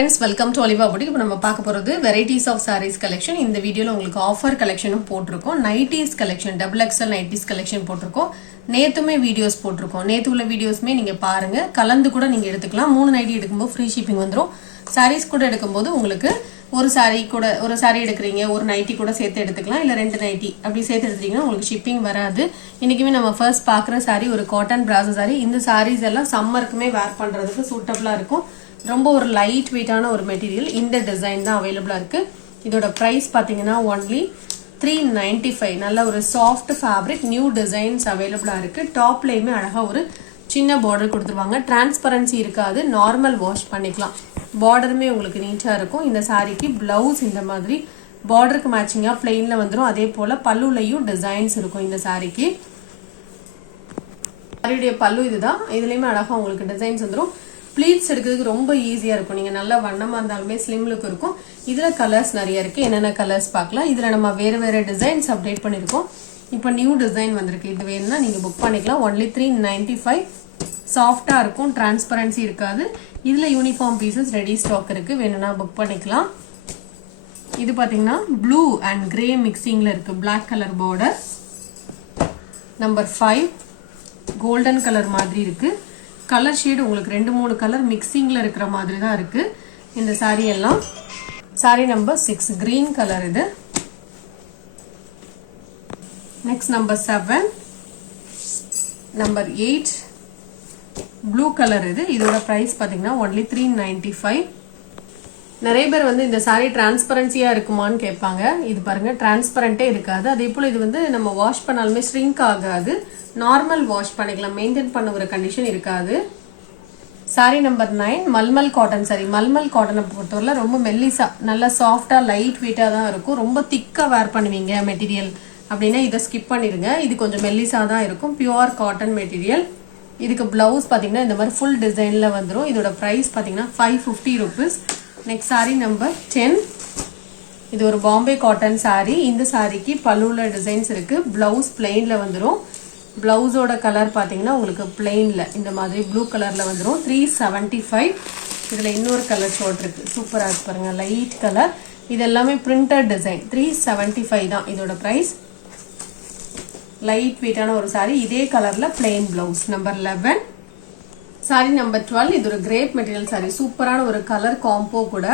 friends, welcome to Oliva Boutique. இப்போ நம்ம பார்க்க போறது varieties of sarees collection. இந்த வீடியோல உங்களுக்கு ஆஃபர் கலெக்ஷனும் போட்டுருக்கோம். Nighties collection, double XL nighties collection போட்டுருக்கோம். நேத்துமே வீடியோஸ் போட்டுருக்கோம். நேத்து உள்ள வீடியோஸ்மே நீங்க பாருங்க. கலந்து கூட நீங்க எடுத்துக்கலாம். 3 நைட்டி எடுக்கும்போது ஃப்ரீ ஷிப்பிங் வந்துரும். sarees கூட எடுக்கும்போது உங்களுக்கு ஒரு saree கூட ஒரு saree எடுக்கறீங்க, ஒரு நைட்டி கூட சேர்த்து எடுத்துக்கலாம். இல்ல 2 நைட்டி அப்படி சேர்த்து எடுத்தீங்கன்னா உங்களுக்கு ஷிப்பிங் வராது. இன்னைக்குமே நம்ம ஃபர்ஸ்ட் பார்க்குற saree ஒரு காட்டன் பிராசோ saree. இந்த sarees எல்லாம் சம்மருக்குமே வேர் பண்றதுக்கு சூட்டபிளா இருக்கும். ரொம்ப ஒரு லைட் வெயிட்டான ஒரு மெட்டீரியல். இந்த டிசைன் தான் அவைலபிளா இருக்கு. இதோட பிரைஸ் பாத்தீங்கன்னா ஒன்லி 395. நல்ல ஒரு சாஃப்ட் ஃபேப்ரிக், நியூ டிசைன்ஸ் அவைலபிளா இருக்கு. டாப்லயுமே அழகா ஒரு சின்ன பார்டர் கொடுத்துருவாங்க. டிரான்ஸ்பரன்சி இருக்காது, நார்மல் வாஷ் பண்ணிக்கலாம். பார்டருமே உங்களுக்கு நீட்டா இருக்கும். இந்த சாரிக்கு பிளவுஸ் இந்த மாதிரி பார்டருக்கு மேட்சிங்கா பிளெயின்ல வந்துடும். அதே போல பல்லுலையும் டிசைன்ஸ் இருக்கும். இந்த சாரிக்கு சாரியுடைய பல்லு இதுதான். இதுலயுமே அழகா உங்களுக்கு டிசைன்ஸ் வந்துடும். ப்ளீட்ஸ் எடுக்கிறதுக்கு ரொம்ப ஈஸியா இருக்கும். நீங்க நல்லா வண்ணமா இருந்தாலுமே ஸ்லிம் லுக் இருக்கும். இதுல கலர்ஸ் நிறைய இருக்கு. என்னென்ன கலர்ஸ் பார்க்கலாம். இதுல நம்ம வேற வேற டிசைன்ஸ் அப்டேட் பண்ணிருக்கோம். இப்போ நியூ டிசைன் வந்திருக்கு. இது வேணும்னா நீங்க புக் பண்ணிக்கலாம். ஒன்லி 395. சாஃப்டா இருக்கும், டிரான்ஸ்பரன்சி இருக்காது. இதுல யூனிஃபார்ம் பீசஸ் ரெடி ஸ்டாக் இருக்கு. வேணும்னா புக் பண்ணிக்கலாம். இது பாத்தீங்கன்னா ப்ளூ அண்ட் கிரே மிக்சிங்ல இருக்கு. Black colour border. Number 5 golden colour மாதிரி இருக்கு. கலர் ஷேட் உங்களுக்கு 2-3 கலர் மிக்சிங்ல இருக்கிற மாதிரி தான் இருக்கு. இந்த சாரி எல்லாம் சாரி நம்பர் 6 கிரீன் கலர். இது next number 7, number 8 blue colour. இதோட பிரைஸ் பாத்தீங்கன்னா ஒன்லி 395. நிறைய பேர் வந்து இந்த சாரி டிரான்ஸ்பரன்சியா இருக்குமான்னு கேட்பாங்க. இது பாருங்க, டிரான்ஸ்பரண்டே இருக்காது. அதே போல இது வந்து நம்ம வாஷ் பண்ணாலுமே ஸ்ட்ரிங்க் ஆகாது. நார்மல் வாஷ் பண்ணிக்கலாம். மெயின்டைன் பண்ண ஒரு கண்டிஷன் இருக்காது. Sari number 9 mulmul cotton sari. மல்மல் காட்டனை பொறுத்தவரை ரொம்ப மெல்லிசா, நல்லா சாஃப்டா லைட் வெயிட்டா தான் இருக்கும். ரொம்ப திக்கா வேர் பண்ணுவீங்க மெட்டீரியல் அப்படின்னா இதை ஸ்கிப் பண்ணிருங்க. இது கொஞ்சம் மெல்லிசா தான் இருக்கும். Pure cotton material. இதுக்கு பிளவுஸ் பாத்தீங்கன்னா இந்த மாதிரி ஃபுல் டிசைன்ல வந்துடும். இதோட பிரைஸ் பாத்தீங்கன்னா 550 rupees. Next sorry number 10. இது ஒரு பாம்பே காட்டன் சாரி. இந்த சாரிக்கு பல்லுல டிசைன்ஸ் இருக்கு. பிளவுஸ் பிளெயின்ல வந்துடும். பிளவுஸோட கலர் பாத்தீங்கன்னா உங்களுக்கு பிளெயின்ல இந்த மாதிரி ப்ளூ கலர்ல வந்துடும். 375. இதுல இன்னொரு கலர் ஷார்ட் இருக்கு. சூப்பரா இருக்கு பாருங்க, லைட் கலர். இது எல்லாமே பிரிண்டட் டிசைன். 375 தான் இதோட பிரைஸ். லைட் வெயிட்டான ஒரு சாரி. இதே கலர்ல plain blouse. Number 11 sorry number 12. இது ஒரு கிரேப் மெட்டீரியல் சாரி. சூப்பரான ஒரு கலர் காம்போ கூட.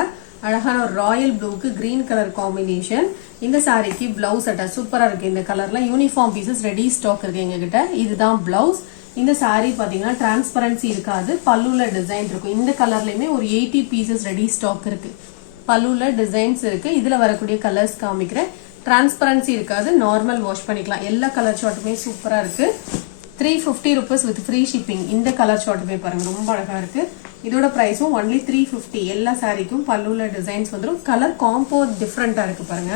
அழகான ஒரு ராயல் ப்ளூக்கு கிரீன் கலர் காம்பினேஷன். இந்த சாரிக்கு பிளவுஸ் அட்டாச் சூப்பரா இருக்கு. இந்த கலர்ல யூனிஃபார்ம் பீசஸ் ரெடி ஸ்டாக் இருக்கு எங்க கிட்ட. இதுதான் பிளவுஸ். இந்த சாரி பாத்தீங்கன்னா டிரான்ஸ்பரன்சி இருக்காது. பல்லுல டிசைன் இருக்கும். இந்த கலர்லயுமே ஒரு 80 பீசஸ் ரெடி ஸ்டாக் இருக்கு. பல்லுல டிசைன்ஸ் இருக்கு. இதுல வரக்கூடிய கலர்ஸ் காமிக்கிறேன். டிரான்ஸ்பரன்சி இருக்காது. நார்மல் வாஷ் பண்ணிக்கலாம். எல்லா கலர் ஷார்ட்டுமே சூப்பரா இருக்கு. 350 rupees வித் ஃப்ரீ ஷிப்பிங். இந்த கலர் ஷார்ட்டுமே பாருங்க, ரொம்ப அழகா இருக்கு. இதோட பிரைஸும் ஒன்லி 350. எல்லா சாரிக்கும் பல்லுல டிசைன்ஸ் வந்துடும். கலர் காம்போ டிஃப்ரெண்டா இருக்கு பாருங்க.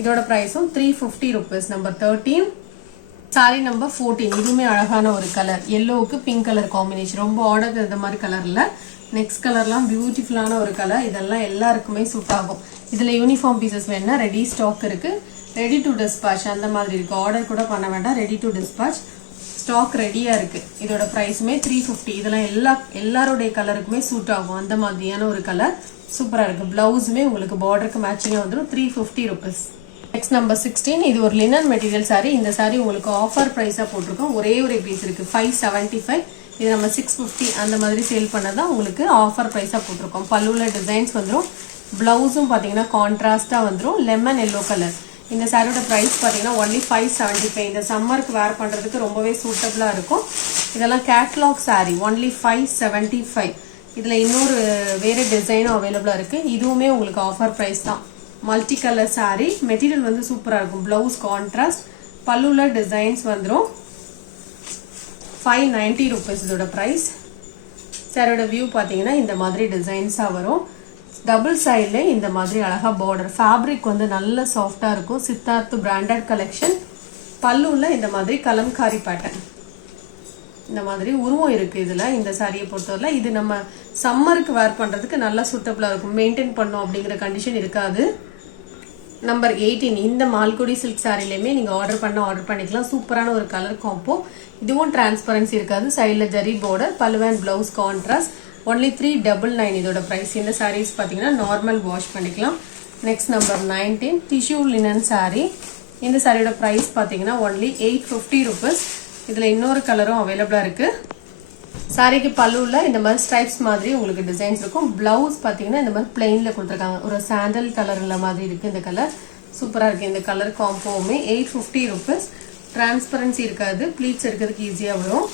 இதோட பிரைஸும் 350 rupees. Number 13 sari number 14. இதுவுமே அழகான ஒரு கலர். எல்லோவுக்கு பிங்க் கலர் காம்பினேஷன். ரொம்ப ஆர்டர் இந்த மாதிரி கலர்ல. நெக்ஸ்ட் கலர்லாம் பியூட்டிஃபுல்லான ஒரு கலர். இதெல்லாம் எல்லாருக்குமே சூட் ஆகும். இதுல யூனிஃபார்ம் பீசஸ் வேணும்னா ரெடி ஸ்டாக் இருக்கு. ரெடி டு டிஸ்பாச் அந்த மாதிரி இருக்கு. ஆர்டர் கூட பண்ண வேண்டாம். ரெடி டு டிஸ்பாச் ஸ்டாக் ரெடியா இருக்கு. இதோட பிரைஸுமே 350. இதெல்லாம் எல்லாருடைய கலருக்குமே சூட் ஆகும். அந்த மாதிரியான ஒரு கலர் சூப்பரா இருக்கு. பிளவுஸுமே உங்களுக்கு பார்டருக்கு மேட்சிங்கா வந்துடும். 350 rupees. Next number 16. இது ஒரு லினன் மெட்டீரியல் சாரி. இந்த சாரி உங்களுக்கு ஆஃபர் பிரைஸா போட்டிருக்கோம். ஒரே ஒரு பீஸ் இருக்கு. 575. இது நம்ம 650 அந்த மாதிரி சேல் பண்ணதான் உங்களுக்கு ஆஃபர் பிரைஸா போட்டிருக்கோம். பல்லுல டிசைன்ஸ் வந்துடும். பிளவுஸும் பாத்தீங்கன்னா கான்ட்ராஸ்டா வந்துடும். Lemon yellow colour. இந்த சாரியோட பிரைஸ் பாத்தீங்கன்னா ஒன்லி 575. இந்த சம்மருக்கு வேர் பண்றதுக்கு ரொம்பவே சூட்டபிளா இருக்கும். இதெல்லாம் கேட்லாக் சாரி. ஒன்லி 575. இதுல இன்னொரு வேற டிசைனும் அவைலபிளா இருக்கு. இதுவுமே உங்களுக்கு ஆஃபர் பிரைஸ் தான். Multi colour sorry. மெட்டீரியல் வந்து சூப்பரா இருக்கும். Blouse contrast. பல்லுல டிசைன்ஸ் வந்துடும். 590 rupees இதோட பிரைஸ். சாரியோட வியூ பாத்தீங்கன்னா இந்த மாதிரி டிசைன்ஸா வரும். டபுள் சைட்ல இந்த மாதிரி அழகா பார்டர். ஃபேப்ரிக் வந்து நல்ல சாஃப்டா இருக்கும். Siddharth branded collection. பல்லுல இந்த மாதிரி கலம்காரி பேட்டர்ன். இந்த மாதிரி உருவம் இருக்கு இதுல. இந்த சாரியை பொறுத்தவரை இது நம்ம சம்மருக்கு வேர் பண்றதுக்கு நல்லா சூட்டபிளா இருக்கும். மெயின்டைன் பண்ணும் அப்படிங்கிற கண்டிஷன் இருக்காது. நம்பர் 18. இந்த மால்குடி சில்க் சாரிலையுமே நீங்க ஆர்டர் பண்ணிக்கலாம். சூப்பரான ஒரு கலர் காம்போ. இதுவும் டிரான்ஸ்பரன்சி இருக்காது. சைட்ல ஜரி பார்டர். பல்லு அண்ட் பிளவுஸ் கான்ட்ராஸ்ட். ஒன்லி 399 இதோட பிரைஸ். இந்த சாரீஸ் பார்த்தீங்கன்னா நார்மல் வாஷ் பண்ணிக்கலாம். Next number 19 tissue linen sari. இந்த சாரியோட பிரைஸ் பார்த்தீங்கன்னா ஒன்லி 850 ருபீஸ். இதில் இன்னொரு கலரும் அவைலபிளாக இருக்கு. சாரிக்கு பல்லுல இந்த மாதிரி ஸ்ட்ரைப்ஸ் மாதிரி உங்களுக்கு டிசைன்ஸ் இருக்கும். பிளவுஸ் பார்த்தீங்கன்னா இந்த மாதிரி பிளெயின்ல கொடுத்துருக்காங்க. ஒரு சாண்டல் கலர்ல மாதிரி இருக்கு. இந்த கலர் சூப்பரா இருக்கு. இந்த கலர் காம்போவுமே 850 ருபீஸ். டிரான்ஸ்பரன்சி இருக்காது, ப்ளீட்ஸ் இருக்கிறதுக்கு ஈஸியா வரும்.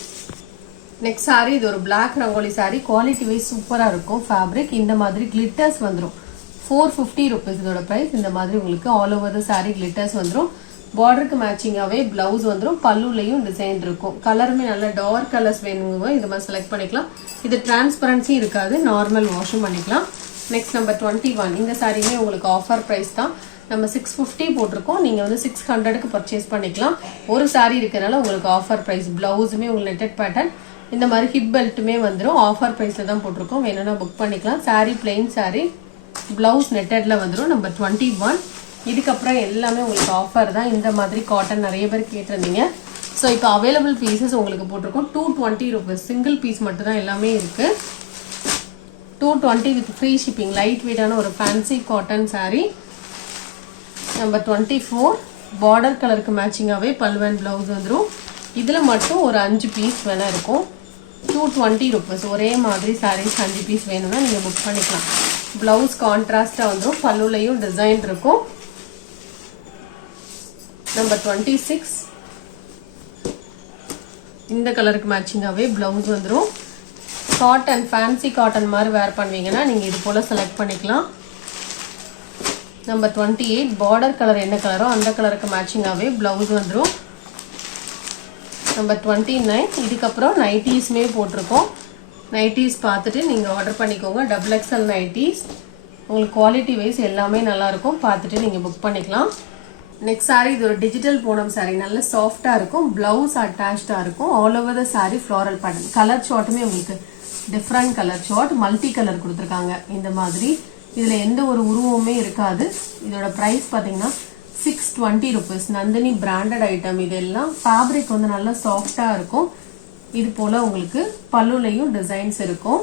நெக்ஸ்ட் சாரி இது ஒரு black rangoli sari. Quality wise சூப்பரா இருக்கும். ஃபேப்ரிக் இந்த மாதிரி கிளிட்டர்ஸ் வந்துடும். 450 ருபீஸ் இதோட பிரைஸ். இந்த மாதிரி உங்களுக்கு all over the sorry glitters வந்துடும். பார்டருக்கு மேட்சிங்காவே பிளவுஸ் வந்துடும். பல்லுலையும் டிசைன் இருக்கும். கலருமே நல்ல டார்க் கலர்ஸ் வேணுங்க இந்த மாதிரி செலக்ட் பண்ணிக்கலாம். இது டிரான்ஸ்பரன்சி இருக்காது, நார்மல் வாஷும் பண்ணிக்கலாம். Next number 21. இந்த சாரியுமே உங்களுக்கு ஆஃபர் பிரைஸ் தான். நம்ம 650 போட்டிருக்கோம். நீங்க வந்து 600க்கு பர்ச்சேஸ் பண்ணிக்கலாம். ஒரு சாரி இருக்கிறனால உங்களுக்கு ஆஃபர் பிரைஸ். பிளவுஸுமே உங்களுக்கு நெட்டட் பேட்டர்ன் இந்த மாதிரி ஹிப் பெல்ட்டுமே வந்துடும். ஆஃபர் பிரைஸ்ல தான் போட்டிருக்கோம். வேணும்னா புக் பண்ணிக்கலாம். சாரி பிளெயின் சாரி, பிளவுஸ் நெட்டட்ல வந்துடும். நம்பர் 21. இதுக்கப்புறம் எல்லாமே உங்களுக்கு ஆஃபர் தான். இந்த மாதிரி காட்டன் நிறைய பேர் கேட்டிருந்தீங்க. ஸோ இப்போ அவைலபிள் பீசஸ் உங்களுக்கு போட்டிருக்கோம். 220 ருபீஸ். சிங்கிள் பீஸ் மட்டும் தான் எல்லாமே இருக்கு. 220 வித் ஃப்ரீ ஷிப்பிங். லைட் வெயிட்டான ஒரு fancy cotton sorry. Number 24. Border கலருக்கு மேட்சிங்காகவே பல்வன் பிளவுஸ் வந்துடும். இதில் மட்டும் ஒரு 5 பீஸ் வேணா இருக்கும். 220 ருபீஸ். ஒரே மாதிரி சாரீஸ் 5 பீஸ் வேணும்னா நீங்கள் புக் பண்ணிக்கலாம். பிளவுஸ் கான்ட்ராஸ்டாக வந்துடும். பல்லுலையும் டிசைன் இருக்கும். நம்பர் 26. இந்த கலருக்கு மேட்சிங்காகவே பிளவுஸ் வந்துடும். காட்டன் ஃபேன்சி காட்டன் மாதிரி வேர் பண்ணுவீங்கன்னா நீங்கள் இது போல் செலக்ட் பண்ணிக்கலாம். நம்பர் 28. பார்டர் கலர் என்ன கலரோ அந்த கலருக்கு மேட்சிங்காகவே பிளவுஸ் வந்துடும். நம்பர் 29. இதுக்கப்புறம் நைட்டிஸ்மே போட்டிருக்கோம். நைட்டிஸ் பார்த்துட்டு நீங்கள் ஆர்டர் பண்ணிக்கோங்க. XXL நைட்டிஸ் உங்களுக்கு குவாலிட்டி வைஸ் எல்லாமே நல்லா இருக்கும். பார்த்துட்டு நீங்கள் புக் பண்ணிக்கலாம். நெக்ஸ்ட் சாரி இது ஒரு டிஜிட்டல் பூனம் சாரி. நல்ல சாஃப்டா இருக்கும். பிளவுஸ் அட்டாச்சா இருக்கும். All over the sari floral pattern. Colour ஷார்ட்டுமே உங்களுக்கு different colour short, multi colour கொடுத்துருக்காங்க. இந்த மாதிரி இதுல எந்த ஒரு உருவமே இருக்காது. இதோட பிரைஸ் பாத்தீங்கன்னா 620 ருபீஸ். Nandini branded item. இதெல்லாம் ஃபேப்ரிக் வந்து நல்லா சாஃப்டா இருக்கும். இது போல உங்களுக்கு பல்லுலையும் டிசைன்ஸ் இருக்கும்.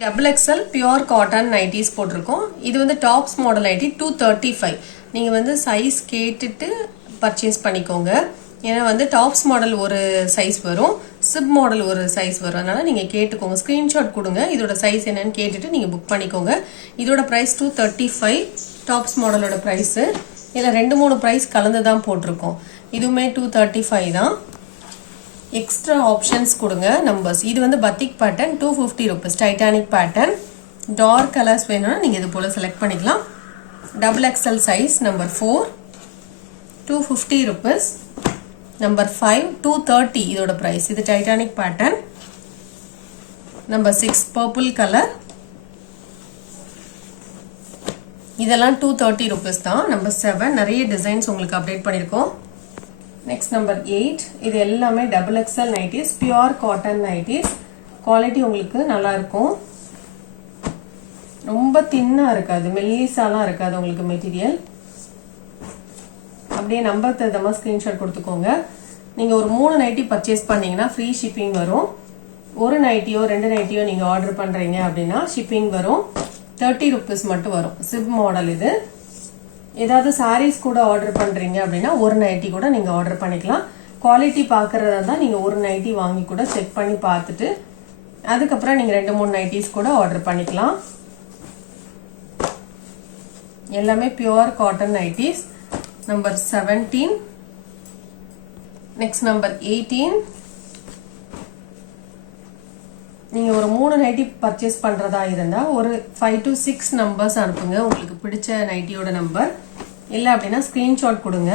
XXL பியூர் காட்டன் நைட்டிஸ் போட்டிருக்கோம். இது வந்து டாப்ஸ் மாடல் நைட்டி 235. நீங்க வந்து சைஸ் கேட்டுட்டு பர்ச்சேஸ் பண்ணிக்கோங்க. ஏன்னா வந்து டாப்ஸ் மாடல் ஒரு சைஸ் வரும், சிப் மாடல் ஒரு சைஸ் வரும். அதனால நீங்க கேட்டுக்கோங்க. ஸ்கிரீன்ஷாட் கொடுங்க. இதோட சைஸ் என்னன்னு கேட்டுட்டு நீங்க புக் பண்ணிக்கோங்க. இதோட பிரைஸ் 235. Tops மாடலோட price. இதுல 2-3 பிரைஸ் கலந்து தான் போட்டிருக்கோம். இதுவுமே 235 தான். எக்ஸ்ட்ரா ஆப்ஷன்ஸ் கொடுங்க. நம்பர்ஸ் இது வந்து batik pattern 250 rupees. Titanic pattern. Dark colours வேணும்னா நீங்க இது போல செலக்ட் பண்ணிக்கலாம். XXL size. Number 4 250 rupees. Number 5 230 இதோட பிரைஸ். இது Titanic pattern. Number 6 purple colour. இதெல்லாம் 230 ருபீஸ் தான். நம்பர் 7 நிறைய டிசைன்ஸ் உங்களுக்கு அப்டேட் பண்ணிருக்கோம். Next number 8. இது எல்லாமே XXL nighties. Pure cotton nighties. Quality உங்களுக்கு நல்லா இருக்கும். ரொம்ப தின்னா இருக்காது, மெல்லிசாலாம் இருக்காது உங்களுக்கு மெட்டீரியல். அப்படியே நம்பர் தகுந்த ஸ்கிரீன்ஷாட் கொடுத்துக்கோங்க. நீங்க ஒரு 3 நைட்டி பர்ச்சேஸ் பண்ணீங்கன்னா ஃப்ரீ ஷிப்பிங் வரும். ஒரு நைட்டியோ 2 நைட்டியோ நீங்க ஆர்டர் பண்றீங்க அப்படின்னா ஷிப்பிங் வரும். 30 ருபீஸ் மட்டும் வரும். சிப் மாடல் இது. ஏதாவது சாரீஸ் கூட ஆர்டர் பண்றீங்க அப்படின்னா ஒரு நைட்டி கூட நீங்க ஆர்டர் பண்ணிக்கலாம். குவாலிட்டி பாக்குறதா இருந்தா நீங்க ஒரு நைட்டி வாங்கி கூட செக் பண்ணி பார்த்துட்டு அதுக்கப்புறம் நீங்க 2-3 நைட்டிஸ் கூட ஆர்டர் பண்ணிக்கலாம். எல்லாமே pure cotton nighties. Number 17. Next number 18. நீங்க ஒரு 3 நைட்டி பர்ச்சேஸ் பண்றதா இருந்தா ஒரு 5 to 6 நம்பர்ஸ் அனுப்புங்க. உங்களுக்கு பிடிச்ச நைட்டியோட நம்பர். இல்ல அப்படின்னா ஸ்கிரீன்ஷாட் கொடுங்க.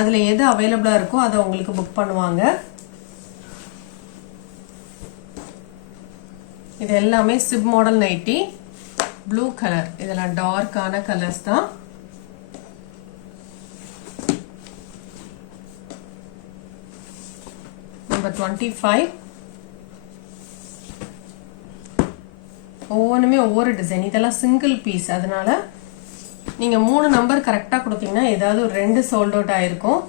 அதுல எது அவைலபிளா இருக்கோ அதை உங்களுக்கு புக் பண்ணுவாங்க. இது எல்லாமே chip model nightie. Blue colour. இதெல்லாம் டார்க்கான கலர்ஸ் தான். நம்பர் 25. ஒவ்வொன்றுமே ஒவ்வொரு டிசைன். இதெல்லாம் சிங்கிள் பீஸ். அதனால நீங்க 3 நம்பர் கரெக்டா கொடுத்தீங்கன்னா ஏதாவது ஒரு 2 சோல்ட் அவுட் ஆயிருக்கும்.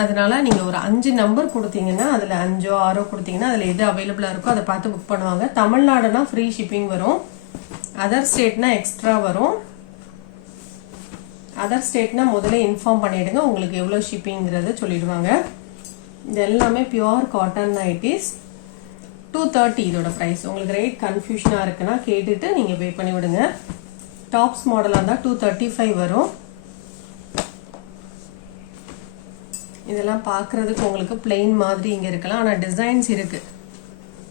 அதனால நீங்கள் ஒரு 5 நம்பர் கொடுத்தீங்கன்னா அதில் 5 6 கொடுத்தீங்கன்னா அதில் எது அவைலபிளாக இருக்கோ அதை பார்த்து புக் பண்ணுவாங்க. தமிழ்நாடுனா ஃப்ரீ ஷிப்பிங் வரும், அதர் ஸ்டேட்னா எக்ஸ்ட்ரா வரும். அதர் ஸ்டேட்னா முதல்ல இன்ஃபார்ம் பண்ணிவிடுங்க, உங்களுக்கு எவ்வளோ ஷிப்பிங்கிறது சொல்லிடுவாங்க. இது எல்லாமே பியூர் காட்டன் நைட்டிஸ். 230 இதோட ப்ரைஸ். உங்களுக்கு ரேட் கன்ஃபியூஷனாக இருக்குன்னா கேட்டுட்டு நீங்கள் பே பண்ணி விடுங்க. டாப்ஸ் மாடலாக இருந்தால் 235 வரும். இதெல்லாம் பார்க்குறதுக்கு உங்களுக்கு பிளெயின் மாதிரி இங்கே இருக்கலாம், ஆனால் டிசைன்ஸ் இருக்குது.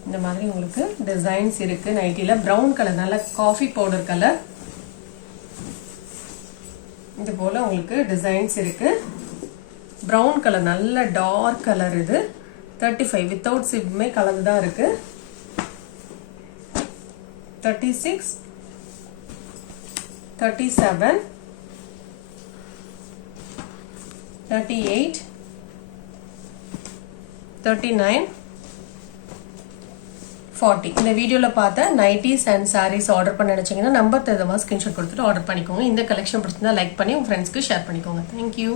இந்த மாதிரி உங்களுக்கு டிசைன்ஸ் இருக்குது. நைட்டியில் ப்ரௌன் கலர், நல்ல காஃபி பவுடர் கலர், இது போல் உங்களுக்கு டிசைன்ஸ் இருக்குது. ப்ரௌன் கலர் நல்ல டார்க் கலர். இது 35 வித்தவுட் சிப்மே கலந்து தான் இருக்கு. 36, 37, 38, 39, 40. இந்த வீடியோவில் பார்த்த நைட்டிஸ் அண்ட் சாரீஸ் ஆர்டர் பண்ண நினச்சிங்கன்னா நம்பர் தகுந்த மாதிரி ஸ்கிரீன்ஷாட் கொடுத்துட்டு ஆர்டர் பண்ணிக்கோங்க. இந்த கலெக்ஷன் பிடிச்சிருந்தா லைக் பண்ணி உங்கள் ஃப்ரெண்ட்ஸ்க்கு ஷேர் பண்ணிக்கோங்க. தேங்க்யூ.